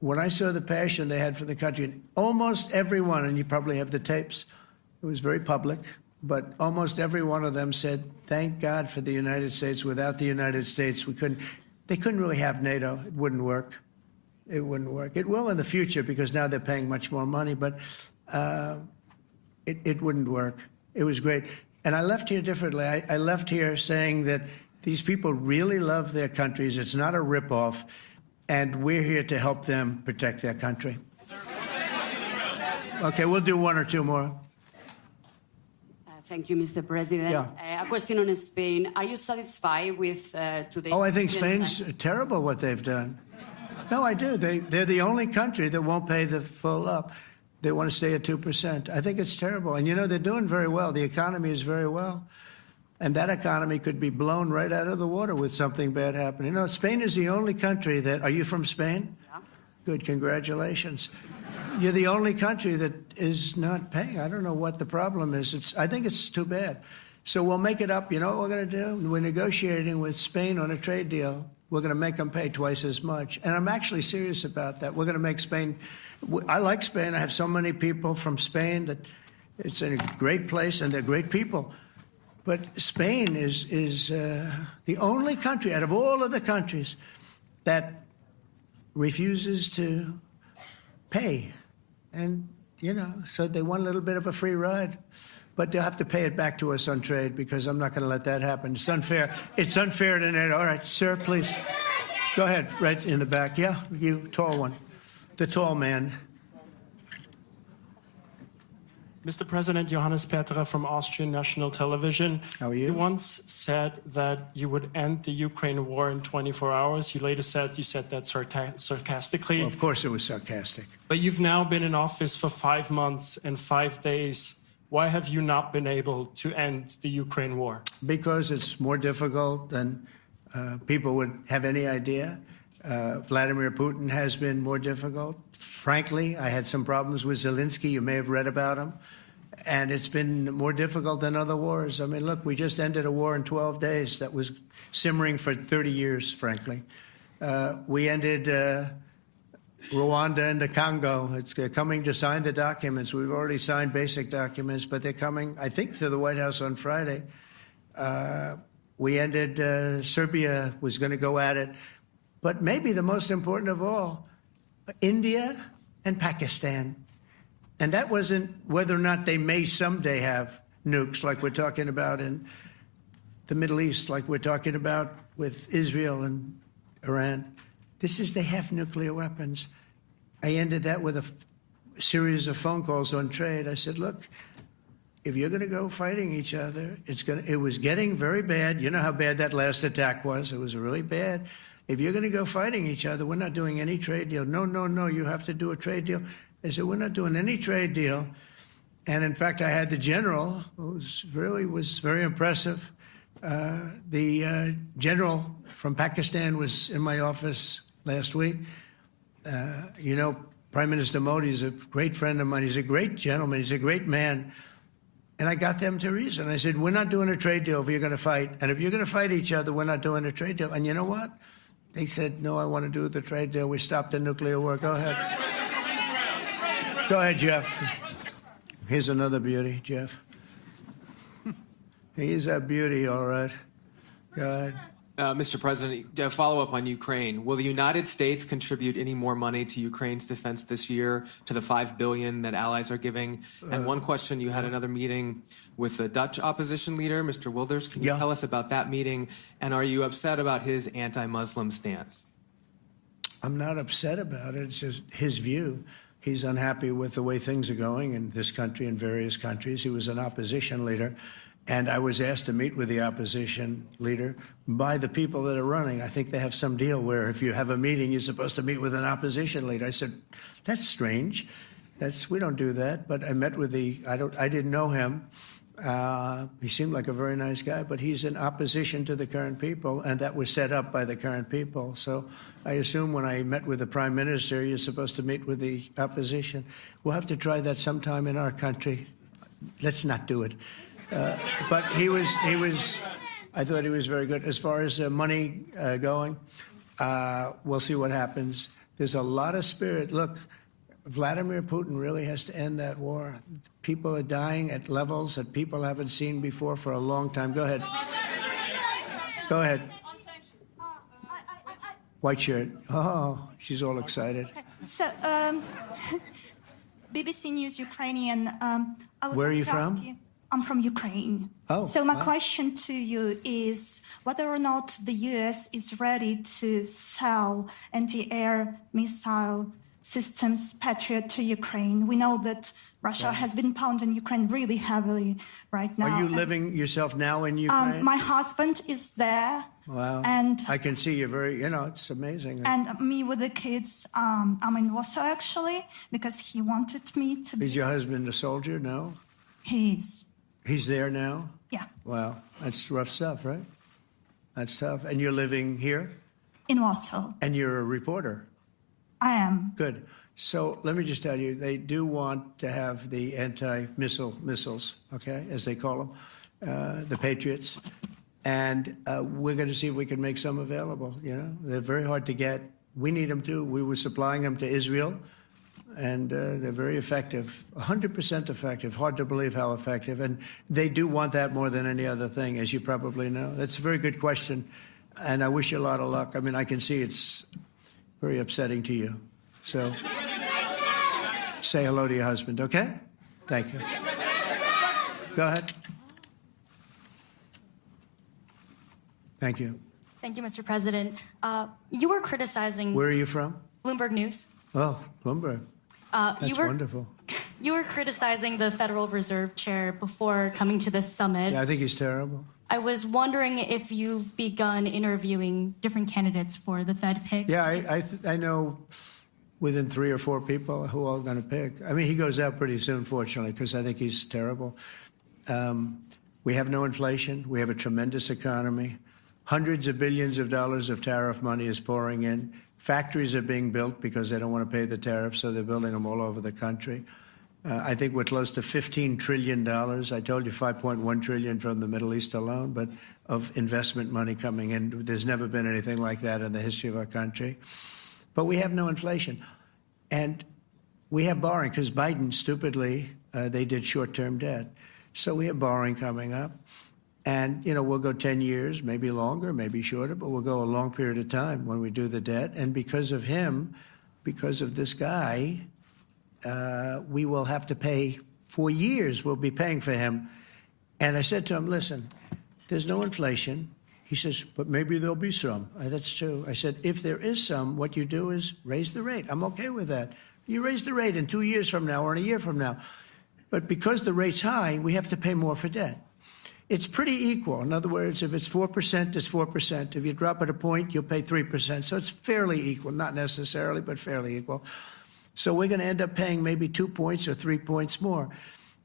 When I saw the passion they had for the country, almost everyone, and you probably have the tapes, it was very public, but almost every one of them said, thank God for the United States. Without the United States, they couldn't really have NATO. It wouldn't work. It wouldn't work. It will in the future because now they're paying much more money. But it wouldn't work. It was great. And I left here differently. I left here saying that these people really love their countries. It's not a ripoff. And we're here to help them protect their country. Okay, we'll do one or two more. Thank you, Mr. President. Yeah. A question on Spain. Are you satisfied with today's... Oh, I think Spain's terrible what they've done. No, I do. They're the only country that won't pay the full up. They want to stay at 2%. I think it's terrible. And, you know, they're doing very well. The economy is very well. And that economy could be blown right out of the water with something bad happening. You know, Spain is the only country that... Are you from Spain? Yeah. Good, congratulations. You're the only country that is not paying. I don't know what the problem is. I think it's too bad. So we'll make it up. You know what we're going to do? We're negotiating with Spain on a trade deal. We're going to make them pay twice as much. And I'm actually serious about that. We're going to make Spain... I like Spain. I have so many people from Spain that it's a great place and they're great people. But Spain is the only country out of all of the countries that refuses to pay. And, you know, so they want a little bit of a free ride. But they'll have to pay it back to us on trade because I'm not going to let that happen. It's unfair. It's unfair to NATO. All right, sir, please. Go ahead, right in the back. Yeah, you, tall one. The tall man. Mr. President, Johannes Petra from Austrian National Television. How are you? You once said that you would end the Ukraine war in 24 hours. You later said you said that sarcastically. Well, of course it was sarcastic. But you've now been in office for 5 months and 5 days. Why have you not been able to end the Ukraine war? Because it's more difficult than people would have any idea. Vladimir Putin has been more difficult. Frankly, I had some problems with Zelensky. You may have read about him. And it's been more difficult than other wars. I mean, look, we just ended a war in 12 days that was simmering for 30 years, frankly. We ended Rwanda and the Congo. They're coming to sign the documents. We've already signed basic documents, but they're coming, I think, to the White House on Friday. We ended, Serbia was going to go at it. But maybe the most important of all, India and Pakistan. And that wasn't whether or not they may someday have nukes like we're talking about in the Middle East, like we're talking about with Israel and Iran. This is they have nuclear weapons. I ended that with a series of phone calls on trade. I said, look, if you're going to go fighting each other, it was getting very bad. You know how bad that last attack was. It was really bad. If you're going to go fighting each other, we're not doing any trade deal. No, no, no, you have to do a trade deal. I said, we're not doing any trade deal. And in fact, I had the general, who was very impressive. The general from Pakistan was in my office last week. You know, Prime Minister Modi is a great friend of mine. He's a great gentleman. He's a great man. And I got them to reason. I said, we're not doing a trade deal if you're going to fight. And if you're going to fight each other, we're not doing a trade deal. And you know what? They said, no, I want to do the trade deal. We stopped the nuclear war. Go ahead. Go ahead, Jeff. Here's another beauty, Jeff. He's a beauty, all right. Go ahead. Mr. President, to follow up on Ukraine, will the United States contribute any more money to Ukraine's defense this year, to the $5 billion that allies are giving? And one question, you had another meeting with the Dutch opposition leader, Mr. Wilders. Can you tell us about that meeting? And are you upset about his anti-Muslim stance? I'm not upset about it. It's just his view. He's unhappy with the way things are going in this country and various countries. He was an opposition leader. And I was asked to meet with the opposition leader by the people that are running. I think they have some deal where if you have a meeting, you're supposed to meet with an opposition leader. I said, that's strange. We don't do that. But I met with I didn't know him. He seemed like a very nice guy, but he's in opposition to the current people, and that was set up by the current people. So I assume when I met with the Prime Minister, you're supposed to meet with the opposition. We'll have to try that sometime in our country. Let's not do it. But I thought he was very good. As far as money going, we'll see what happens. There's a lot of spirit. Look, Vladimir Putin really has to end that war. People are dying at levels that people haven't seen before for a long time. Go ahead. Go ahead. White shirt. Oh, she's all excited. So, BBC News Ukrainian. I would Where are like you to from? ask you- I'm from Ukraine. Oh, So my wow. question to you is whether or not the US is ready to sell anti-air missile systems Patriot to Ukraine. We know that Russia has been pounding Ukraine really heavily right now. Are you living yourself now in Ukraine? My husband is there. Wow. And I can see you're very, it's amazing. and me with the kids. I'm in Warsaw actually because he wanted me to be. Is your husband a soldier? No? He's He's there now? yeah Wow. That's rough stuff, right? That's tough. And you're living here? in Warsaw. And you're a reporter? I am. Good. So let me just tell you, they do want to have the missiles, okay, as they call them, the Patriots. And we're going to see if we can make some available, They're very hard to get. We need them too. We were supplying them to Israel, and they're very effective, 100% effective. Hard to believe how effective. And they do want that more than any other thing, as you probably know. That's a very good question, and I wish you a lot of luck. I mean, I can see it's very upsetting to you. So say hello to your husband, okay? Thank you. Go ahead. Thank you. Thank you, Mr. President. You were criticizing Where are you from? Bloomberg News. Oh, Bloomberg. That's wonderful. You were criticizing the Federal Reserve Chair before coming to this summit. Yeah, I think he's terrible. I was wondering if you've begun interviewing different candidates for the Fed pick. Yeah, I know within 3 or 4 people who are going to pick. I mean, he goes out pretty soon, fortunately, because I think he's terrible. We have no inflation. We have a tremendous economy. Hundreds of billions of dollars of tariff money is pouring in. Factories are being built because they don't want to pay the tariffs, so they're building them all over the country. I think we're close to $15 trillion. I told you $5.1 trillion from the Middle East alone, but of investment money coming in. There's never been anything like that in the history of our country. But we have no inflation. And we have borrowing because Biden, stupidly, they did short-term debt. So we have borrowing coming up. And, we'll go 10 years, maybe longer, maybe shorter, but we'll go a long period of time when we do the debt. And because of him, because of this guy, we will have to pay for years. We'll be paying for him. And I said to him, listen, there's no inflation. He says, but maybe there'll be some. That's true. I said, if there is some, what you do is raise the rate. I'm okay with that. You raise the rate in 2 years from now or in a year from now. But because the rate's high, we have to pay more for debt. It's pretty equal. In other words, if it's 4%, it's 4%. If you drop it a point, you'll pay 3%. So it's fairly equal, not necessarily, but fairly equal. So we're going to end up paying maybe 2 points or 3 points more.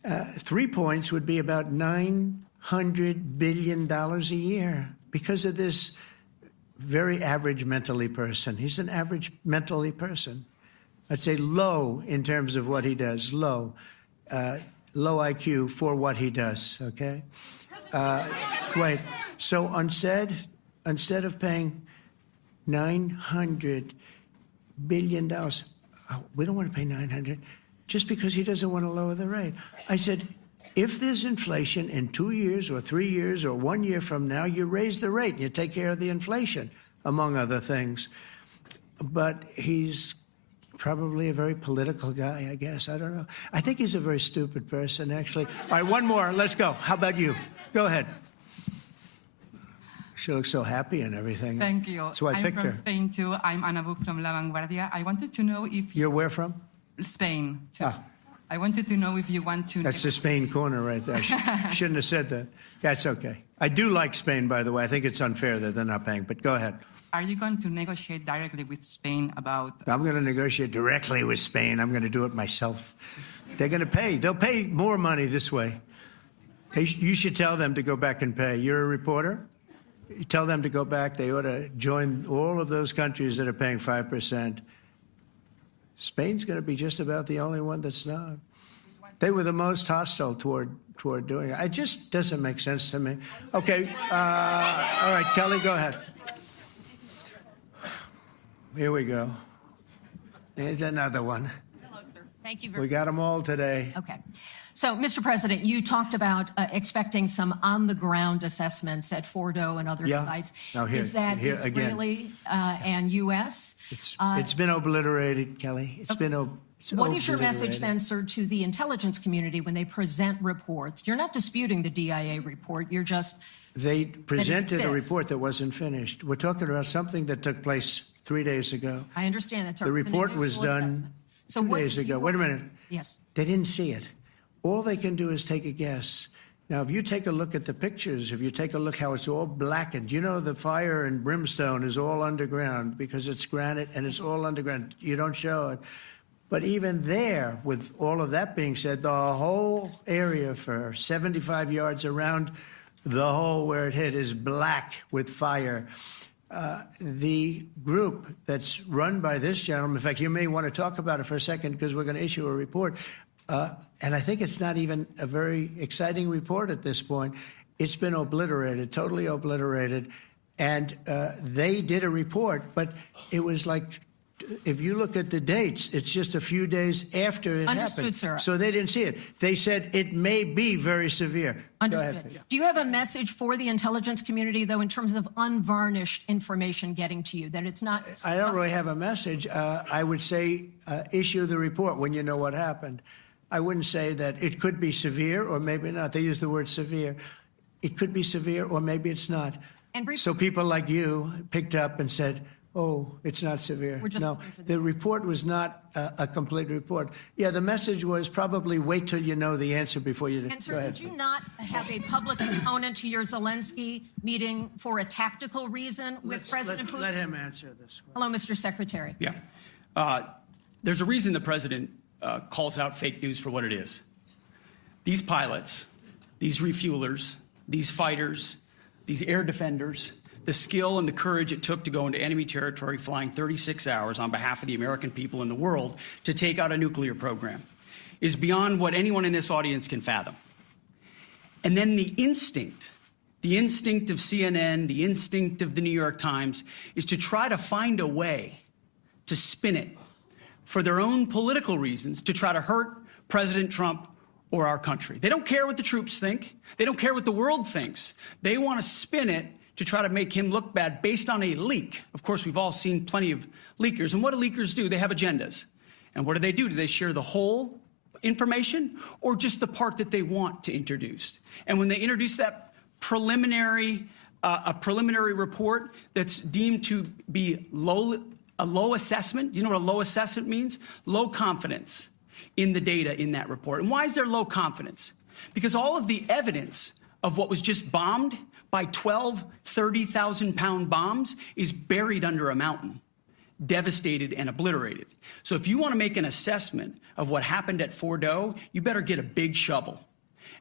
3 points would be about $900 billion a year because of this very average mentally person. He's an average mentally person. I'd say low in terms of what he does, low IQ for what he does, okay? Wait, so instead of paying $900 billion, we don't want to pay 900 just because he doesn't want to lower the rate. I said, if there's inflation in 2 years or 3 years or 1 year from now, you raise the rate and you take care of the inflation, among other things. But he's probably a very political guy, I guess. I don't know. I think he's a very stupid person, actually. All right, one more. Let's go. How about you? Go ahead. She looks so happy and everything. Thank you. That's why I picked her. I'm from Spain, too. I'm Ana Buch from La Vanguardia. I wanted to know if... You're where from? Spain, too. Ah. I wanted to know if you want to... That's the Spain corner right there. Shouldn't have said that. That's okay. I do like Spain, by the way. I think it's unfair that they're not paying, but go ahead. Are you going to negotiate directly with Spain about... I'm going to negotiate directly with Spain. I'm going to do it myself. They're going to pay. They'll pay more money this way. You should tell them to go back and pay. You're a reporter? You tell them to go back. They ought to join all of those countries that are paying 5%. Spain's going to be just about the only one that's not. They were the most hostile toward doing it. It just doesn't make sense to me. Okay. All right, Kelly, go ahead. Here we go. There's another one. Hello, sir. Thank you We got them all today. Okay. So, Mr. President, you talked about expecting some on-the-ground assessments at Fordo and other sites. Now here, is that again. Israeli and U.S.? It's been obliterated, Kelly. What is your message obliterated. then, sir, to the intelligence community when they present reports? You're not disputing the DIA report. You're just They presented a exists. report that wasn't finished. We're talking about something that took place 3 days ago. I understand that's The report was done So 2 what days is ago. your- Wait a minute. Yes. They didn't see it. All they can do is take a guess. Now, if you take a look at the pictures, if you take a look how it's all blackened, you know the fire and brimstone is all underground because it's granite and it's all underground. You don't show it. But even there, with all of that being said, the whole area for 75 yards around the hole where it hit is black with fire. The group that's run by this gentleman, in fact, you may want to talk about it for a second because we're going to issue a report. And I think it's not even a very exciting report at this point. It's been obliterated, totally obliterated. And they did a report, but it was like, if you look at the dates, it's just a few days after it Understood, happened. sir. So they didn't see it. They said it may be very severe. Go Understood. ahead. Do you have a message for the intelligence community, though, in terms of unvarnished information getting to you, that it's not... I don't really have a message. I would say issue the report when you know what happened. I wouldn't say that it could be severe or maybe not. They use the word severe. It could be severe or maybe it's not. And So people like you picked up and said, oh, it's not severe. We're just No, looking for the the report was not a complete report. Yeah, the message was probably wait till you know the answer before you... And, Go sir, ahead. did you not have a public component to your Zelensky meeting for a tactical reason with President Putin? Let him answer this. Hello, Mr. Secretary. Yeah. There's a reason the president calls out fake news for what it is. These pilots, these refuelers, these fighters, these air defenders, the skill and the courage it took to go into enemy territory flying 36 hours on behalf of the American people and the world to take out a nuclear program is beyond what anyone in this audience can fathom. And then the instinct of CNN, the instinct of the New York Times is to try to find a way to spin it for their own political reasons to try to hurt President Trump or our country. They don't care what the troops think. They don't care what the world thinks. They want to spin it to try to make him look bad based on a leak. Of course, we've all seen plenty of leakers. And what do leakers do? They have agendas. And what do? Do they share the whole information or just the part that they want to introduce? And when they introduce that preliminary, a preliminary report that's deemed to be a low assessment, you know what a low assessment means? Low confidence in the data in that report. And why is there low confidence? Because all of the evidence of what was just bombed by 12 30,000-pound bombs is buried under a mountain, devastated and obliterated. So if you want to make an assessment of what happened at Fordo, you better get a big shovel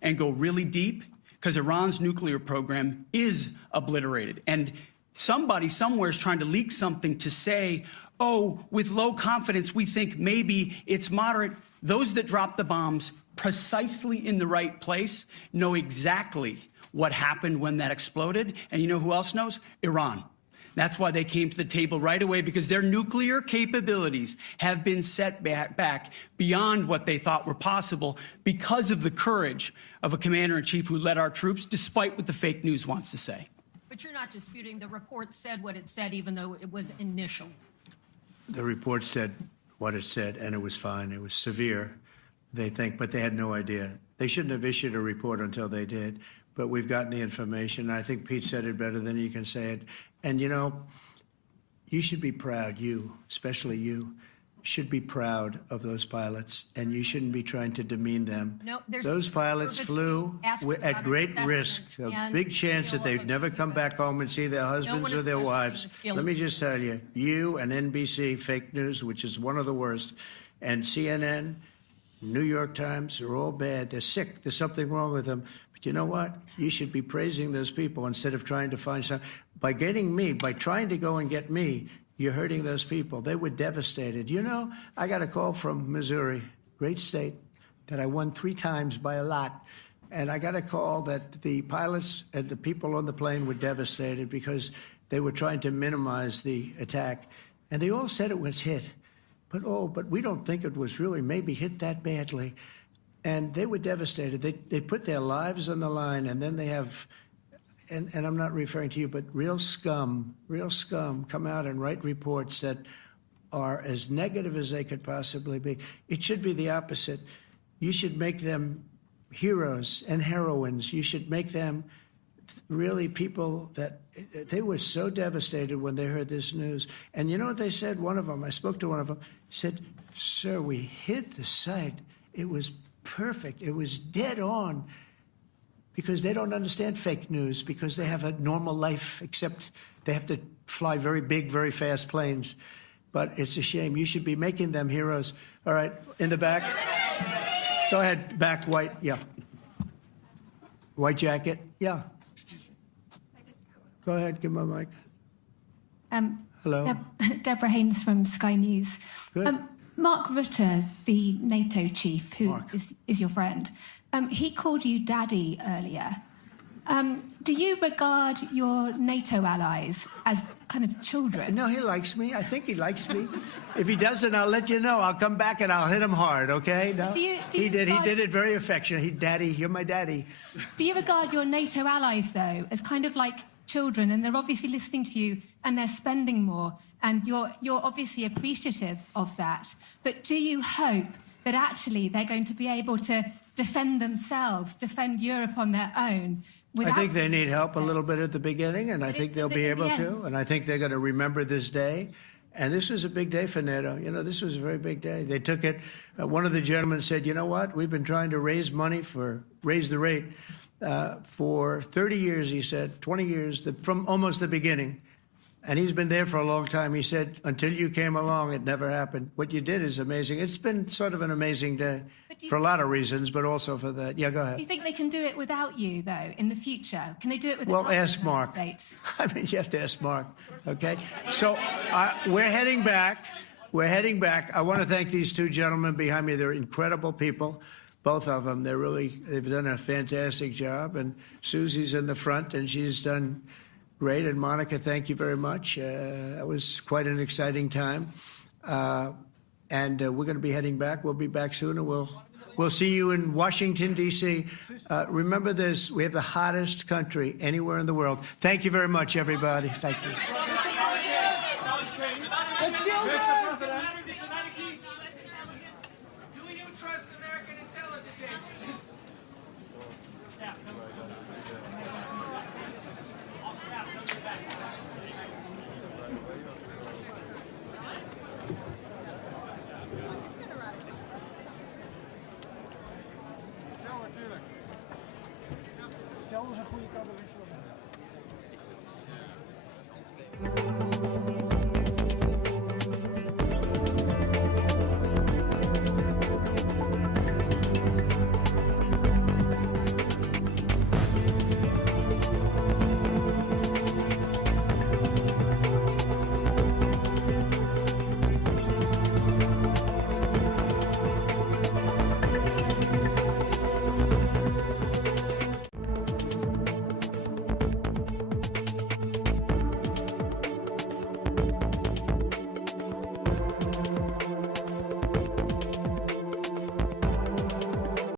and go really deep because Iran's nuclear program is obliterated. And somebody somewhere is trying to leak something to say, oh, with low confidence, we think maybe it's moderate. Those that dropped the bombs precisely in the right place know exactly what happened when that exploded. And you know who else knows? Iran. That's why they came to the table right away, because their nuclear capabilities have been set back beyond what they thought were possible because of the courage of a commander-in-chief who led our troops, despite what the fake news wants to say. But you're not disputing the report said what it said, even though it was initial. The report said what it said, and it was fine. It was severe, they think, but they had no idea. They shouldn't have issued a report until they did. But we've gotten the information. I think Pete said it better than you can say it. And, you know, you should be proud, you, especially you, should be proud of those pilots, and you shouldn't be trying to demean them. No, there's those pilots flew at great risk, a big chance that they'd never come back home and see their husbands or their wives. Let me just tell you, you and NBC, fake news, which is one of the worst, and CNN, New York Times, are all bad. They're sick. There's something wrong with them. But you know what? You should be praising those people instead of trying to find some. By getting me, by trying to go and get me, you're hurting those people. They were devastated. You know, I got a call from Missouri, great state, that I won 3 times by a lot. And I got a call that the pilots and the people on the plane were devastated because they were trying to minimize the attack. And they all said it was hit. But we don't think it was really maybe hit that badly. And they were devastated. They put their lives on the line, and then they have, and I'm not referring to you, but real scum come out and write reports that are as negative as they could possibly be. It should be the opposite. You should make them heroes and heroines. You should make them really people that they were so devastated when they heard this news. And you know what they said? One of them, I spoke to one of them, said, "Sir, we hit the site. It was perfect. It was dead on." Because they don't understand fake news, because they have a normal life, except they have to fly very big, very fast planes. But it's a shame. You should be making them heroes. All right, in the back. Go ahead, back, white, yeah. White jacket, yeah. Go ahead, give him a mic. Hello. Deborah Haynes from Sky News. Good. Mark Rutte, the NATO chief, who is your friend, he called you daddy earlier. Do you regard your NATO allies as kind of children? No, he likes me. I think he likes me. If he doesn't, I'll let you know. I'll come back and I'll hit him hard, okay? No? He did it very affectionate. Daddy, you're my daddy. Do you regard your NATO allies, though, as kind of like children, and they're obviously listening to you and they're spending more, and you're obviously appreciative of that, but do you hope that actually they're going to be able to defend themselves, defend Europe on their own? I think they need help a little bit at the beginning, and I think they'll be able to, and I think they're going to remember this day. And this was a big day for NATO. You know, this was a very big day. They took it. One of the gentlemen said, "You know what? We've been trying to raise money raise the rate for 30 years," he said, 20 years, from almost the beginning. And he's been there for a long time. He said, until you came along, it never happened. What you did is amazing. It's been sort of an amazing day for a lot of reasons, but also for that. Yeah, go ahead. Do you think they can do it without you, though, in the future? Can they do it without Well, ask Mark. I mean, you have to ask Mark, okay? So we're heading back. We're heading back. I want to thank these two gentlemen behind me. They're incredible people, both of them. They've done a fantastic job. And Susie's in the front, and she's done great. And Monica, thank you very much. It was quite an exciting time. And we're going to be heading back. We'll be back soon, and we'll see you in Washington, D.C. Remember this, we have the hottest country anywhere in the world. Thank you very much, everybody. Thank you. Zelfs een goede cadeau.